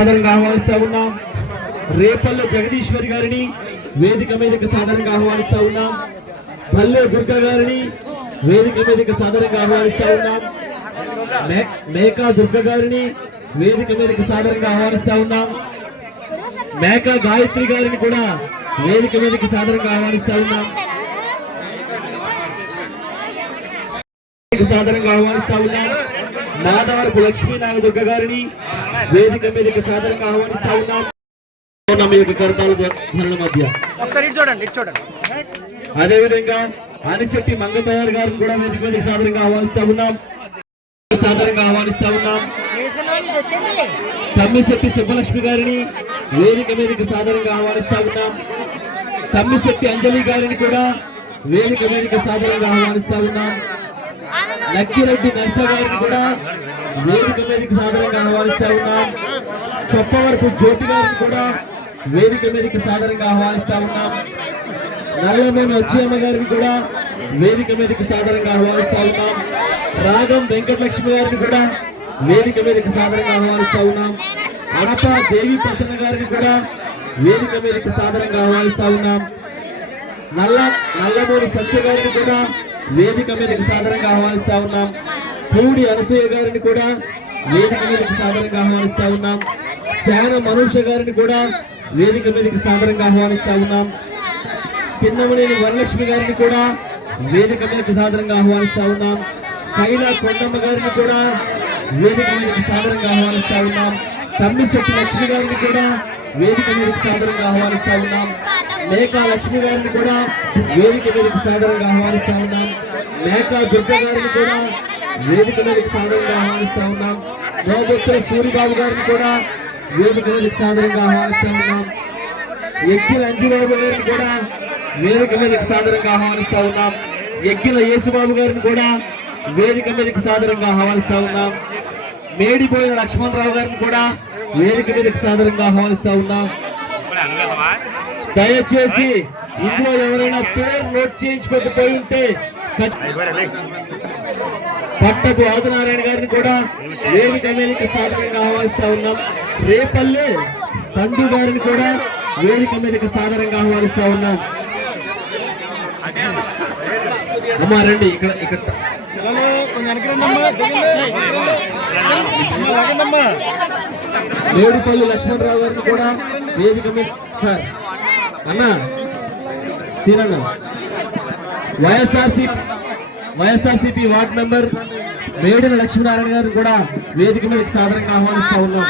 సాధారణంగా ఆహ్వానిస్తా ఉన్నాం. రేపల్లె జగదీశ్వరి గారిని వేదిక మీదకి సాధారణంగా ఆహ్వానిస్తా ఉన్నాం. పల్లె దుర్గా గారిని వేదిక మీదకి సాధారణంగా ఆహ్వానిస్తా ఉన్నాం. మేకా దుర్గా గారిని వేదిక మీదకి సాధారణంగా ఆహ్వానిస్తా ఉన్నాం. మేకా గాయత్రి గారిని కూడా వేదిక మీదకి సాధారణంగా ఆహ్వానిస్తా ఉన్నాం. సాధారణంగా ఆహ్వానిస్తా ఉన్నాం. నాదవరపు లక్ష్మీ నాగదుర్గ గారిని వేదిక మీదకి సాధారణంగా ఆహ్వానిస్తా ఉన్నాం. మధ్య అదేవిధంగా అనిశెట్టి మంగతయారు గారిని కూడా వేదిక మీదకి సాధారణంగా ఆహ్వానిస్తా ఉన్నాం. తమ్మిశెట్టి సుబ్బలక్ష్మి గారిని వేదిక మీదకి సాధారణంగా ఆహ్వానిస్తా ఉన్నాం. తమ్మిశెట్టి అంజలి గారిని కూడా వేదిక మీదకి సాధారణంగా ఆహ్వానిస్తా ఉన్నాం. లక్కిరెడ్డి నర్స గారిని కూడా వేదిక మీదకి సాధారణంగా ఆహ్వానిస్తా ఉన్నాం. చొప్పవరపు జ్యోతి గారిని కూడా వేదిక మీదకి సాధారణంగా ఆహ్వానిస్తా ఉన్నాం. నల్లమూని అచ్చయ్యమ్మ గారిని కూడా వేదిక మీదకి సాధారణంగా ఆహ్వానిస్తా ఉన్నాం. రాగం వెంకటలక్ష్మి గారిని కూడా వేదిక మీదకి సాధారణంగా ఆహ్వానిస్తా ఉన్నాం. అడప దేవి ప్రసన్న గారిని కూడా వేదిక మీదకి సాధారణంగా ఆహ్వానిస్తా ఉన్నాం. నల్లమూని సత్య గారిని కూడా వేదిక మీదకి సాధారణంగా ఆహ్వానిస్తా ఉన్నాం. పూడి అనసూయ గారిని కూడా వేదిక మీదకి సాధారణంగా ఆహ్వానిస్తా ఉన్నాం. శాన మనూష గారిని కూడా వేదిక మీదకి సాధారణంగా ఆహ్వానిస్తా ఉన్నాం. పిన్నమనేని వరలక్ష్మి గారిని కూడా వేదిక మీదకి సాధారణంగా ఆహ్వానిస్తా ఉన్నాం. కైలా కొండమ్మ గారిని కూడా వేదిక మీదకి సాధారణంగా ఆహ్వానిస్తా ఉన్నాం. తమ్మిశెట్టి లక్ష్మి గారిని కూడా వేదిక మీదకి సాధారణంగా ఆహ్వానిస్తా ఉన్నాం. మేకా లక్ష్మి గారిని కూడా వేదిక మీదకి సాధారణంగా ఆహ్వానిస్తా ఉన్నాం. మేకా దుర్గ గారిని కూడా వేదిక మీదకి సాధారణంగా ఆహ్వానిస్తా ఉన్నాం. గోబుత్ర సూరిబాబు గారిని కూడా వేదిక మీదకి సాధారణంగా ఆహ్వానిస్తా ఉన్నాం. ఎక్కిల అంజిబాబు గారిని కూడా వేదిక మీదకి సాధారణంగా ఆహ్వానిస్తా ఉన్నాం. ఎక్కిల యేసుబాబు గారిని కూడా వేదిక మీదకి సాధారణంగా ఆహ్వానిస్తా ఉన్నాం. మేడిపోయిన లక్ష్మణరావు గారిని కూడా వేదిక మీదకి సాధారణంగా ఆహ్వానిస్తా ఉన్నాం. దయచేసి ఇందులో ఎవరైనా పేరు నోట్ చేయించుకోకపోయి ఉంటే పట్టపు ఆదినారాయణ గారిని కూడా వేదిక మీదకి సాధారణంగా ఆహ్వానిస్తా ఉన్నాం. రేపల్లె తండ్రి గారిని కూడా వేదిక మీదకి సాధారణంగా ఆహ్వానిస్తా ఉన్నాం. అమ్మా రండి ఇక్కడ మేడిపల్లి లక్ష్మణరావు గారిని కూడా వేదిక మీద సార్ అన్న సీనన్న వైఎస్ఆర్సీపీ వార్డ్ మెంబర్ మేడిన లక్ష్మీనారాయణ గారిని కూడా వేదిక మీదకి సాధారణంగా ఆహ్వానిస్తా ఉన్నాం.